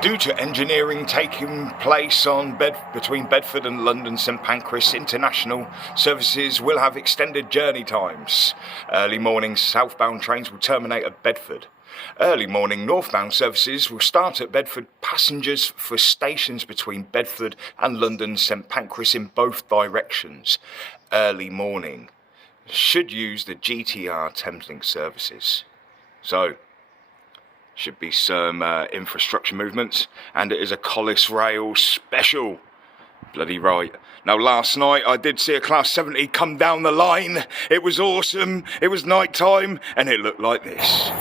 Due to engineering taking place between Bedford and London St Pancras, international services will have extended journey times. Early morning southbound trains will terminate at Bedford. Early morning northbound services will start at Bedford. Passengers for stations between Bedford and London St Pancras in both directions. Early morning should use the GTR Thameslink services. So, should be some infrastructure movements, and it is a Collis Rail special. Bloody right. Now, last night I did see a Class 70 come down the line. It was awesome. It was night time, and it looked like this.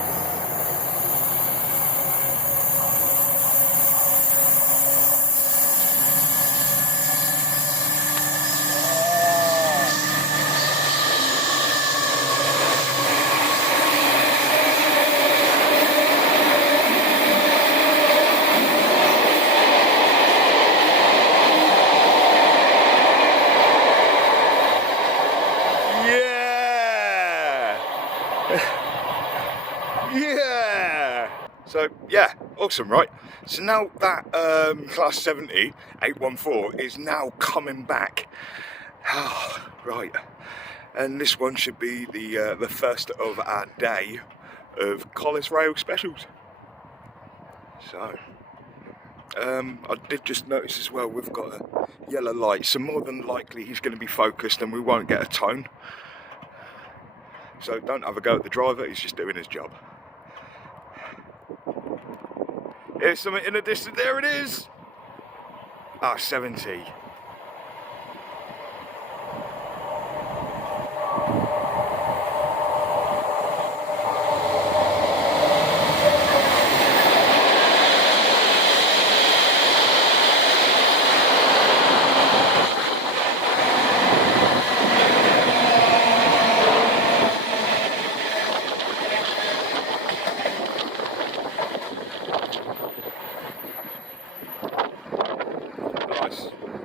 Yeah! So, yeah, awesome, right? So now that Class 70 814 is now coming back. Oh, right. And this one should be the first of our day of Collis Rail specials. So, I did just notice as well, we've got a yellow light, so more than likely he's going to be focused and we won't get a tone. So don't have a go at the driver, he's just doing his job. Here's something in the distance, there it is! Ah, 70.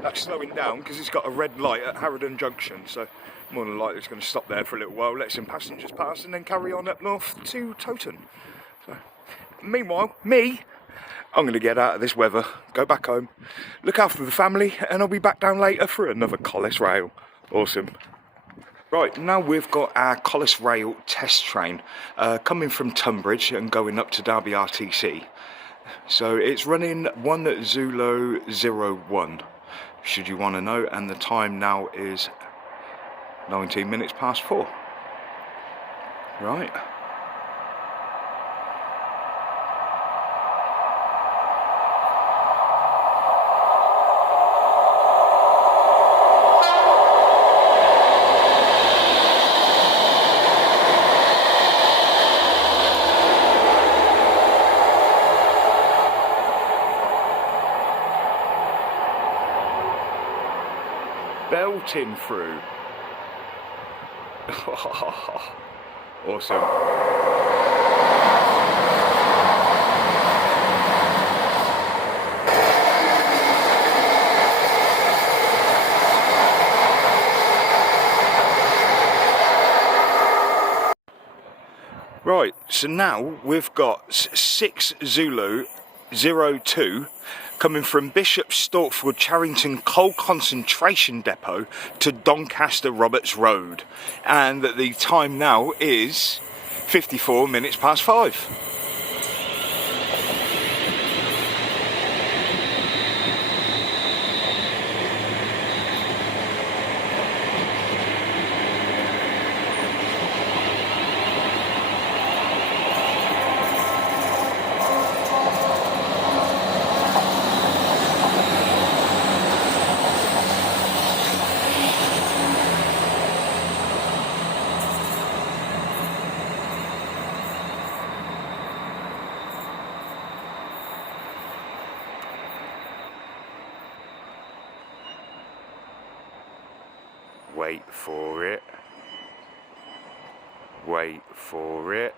That's slowing down because it's got a red light at Harrowden Junction, so more than likely it's going to stop there for a little while, let some passengers pass and then carry on up north to Toton. So, meanwhile, I'm going to get out of this weather, go back home, look after the family, and I'll be back down later for another Collis Rail. Awesome. Right, now we've got our Collis Rail test train coming from Tunbridge and going up to Derby RTC. So it's running 1 Zulu 01, should you want to know, and the time now is 19 minutes past 4. Right. Belting through. Awesome. Right, so now we've got 6 Zulu 02 coming from Bishop Stortford Charrington Coal Concentration Depot to Doncaster Roberts Road, and the time now is 54 minutes past 5. Wait for it. Wait for it.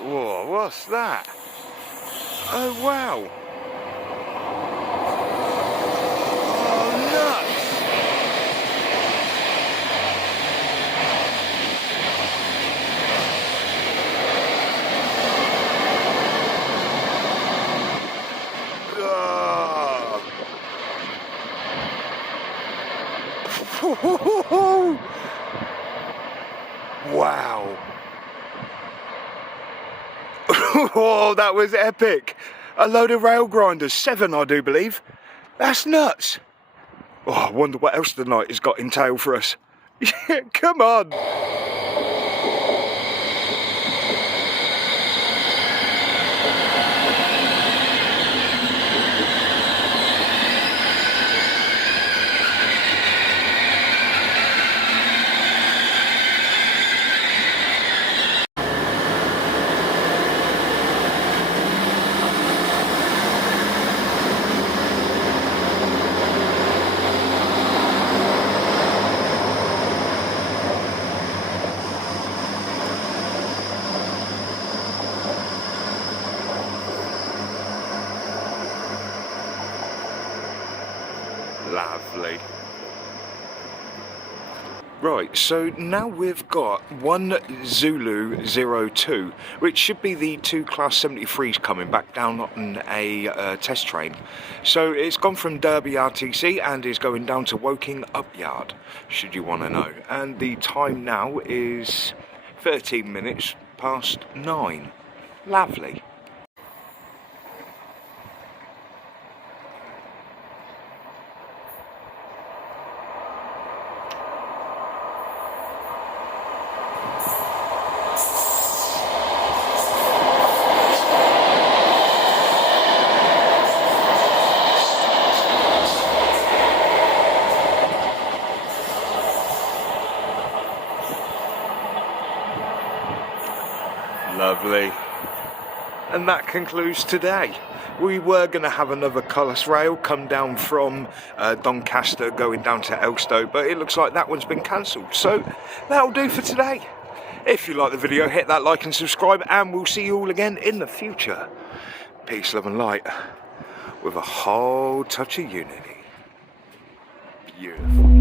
Whoa, what's that? Oh wow. Oh nuts. Wow. Oh, that was epic. A load of rail grinders, 7 I do believe. That's nuts. Oh, I wonder what else the night has got in tail for us. Come on. Lovely. Right, so now we've got 1 Zulu 02, which should be the 2 Class 73s coming back down on a test train. So it's gone from Derby RTC and is going down to Woking Upyard, should you want to know. And the time now is 13 minutes past 9. Lovely. Lovely. And that concludes today. We were going to have another Cullis Rail come down from Doncaster going down to Elstow, but it looks like that one's been cancelled. So that'll do for today. If you like the video, hit that like and subscribe, and we'll see you all again in the future. Peace, love and light, with a whole touch of unity. Beautiful.